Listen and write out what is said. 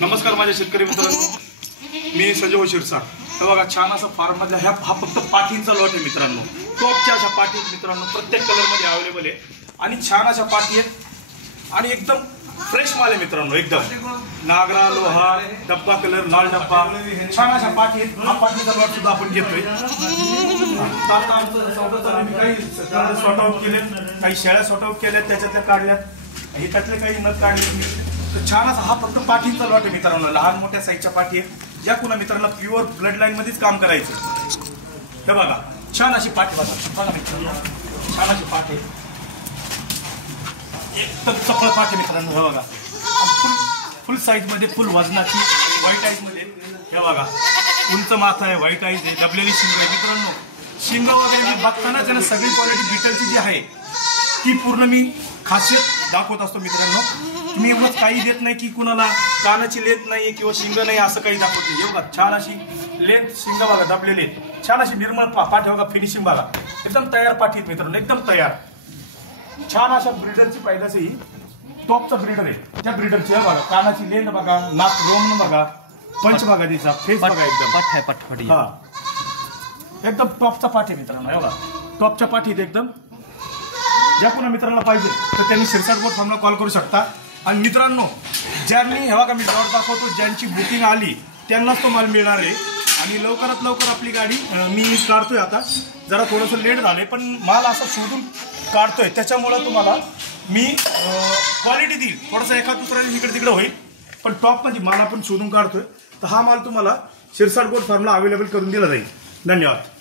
नमस्कार माझे शेतकरी मित्रांनो, मी संजय शिरसाट। हे बघा छान असं फार्म मधला हा फक्त पाठींचा लॉट आहे मित्रांनो। टॉपच्या अशा पाठी मित्रांनो प्रत्येक कलर मध्ये अवेलेबल आहे आणि छान अशा पाठी आहेत आणि एकदम फ्रेश माल आहे मित्रांनो। एकदम नागरा लोहा डब्बा कलर लाल डब्बा छान अशा पाठी आहेत। हा पाठीचा लॉट सुद्धा आपण घेतोय। काही सॉर्ट आउट केले, काही शेळ्या सॉर्ट आउट केल्या, त्याच्यातल्या काढल्यात, हे त्यातले काही नग काढले। तर छान असा हा फक्त पाठींचा लॉट आहे मित्रांनो। लहान मोठ्या साईजच्या पाठी आहे ज्या कुणा मित्रांना प्युअर ब्लड लाईन मध्येच काम करायचं। हे बघा छान अशी पाठी बघा मित्रांनो, छान अशी पाठी एकदम चपळ पाठी मित्रांनो। हे बघा फुल साईज मध्ये, फुल वजनाची, व्हाईट आईज मध्ये। हे बघा उंच माथा आहे, व्हाईट आईज आहे, दबलेली शिंग आहे मित्रांनो। शिंग वगैरे बघताना त्याला सगळी क्वालिटी डिटेलची जी आहे ती पूर्ण मी खासियत दाखवत असतो मित्रांनो। तुम्ही एवढंच काही देत नाही की कुणाला कानाची लेंथ नाही किंवा शिंग नाही असं काही दाखवत नाही। हे बघा छान अशी लेंथ शिंग बघा दबलेली, छान अशी निर्मळ पाठी बघा, फिनिशिंग बघा एकदम तयार पाठी मित्रांनो, एकदम तयार। छान अशा ब्रीडरची पैदास ही टॉपचा ब्रीडर आहे। त्या ब्रीडरची बघा कानाची लेंथ बघा, नाक रोम बघा, पंच बघा, दिसा फेस बघा, एकदम हा एकदम टॉपचा पाठी मित्रांनो। हे बघा टॉपच्या पाठीत एकदम। ज्या कोणा मित्रांना पाहिजे तर त्यांनी शिरसाट गोट फार्मला कॉल करू शकता। आणि मित्रांनो ज्यांनी हे बघा मी डॉट दाखवतो, ज्यांची बुकिंग आली त्यांनाच तो माल मिळणार आहे। आणि लवकरात लवकर आपली गाडी मी काढतोय। आता जरा थोडंसं लेट झालंय पण माल असा शोधून काढतोय, त्याच्यामुळं तुम्हाला मी क्वालिटी देईल। थोडासा एका दुसरा इकडे तिकडे होईल पण टॉपमध्ये माल आपण शोधून काढतोय। तर हा माल तुम्हाला शिरसाट गोट फार्मला अवेलेबल करून दिला जाईल। धन्यवाद।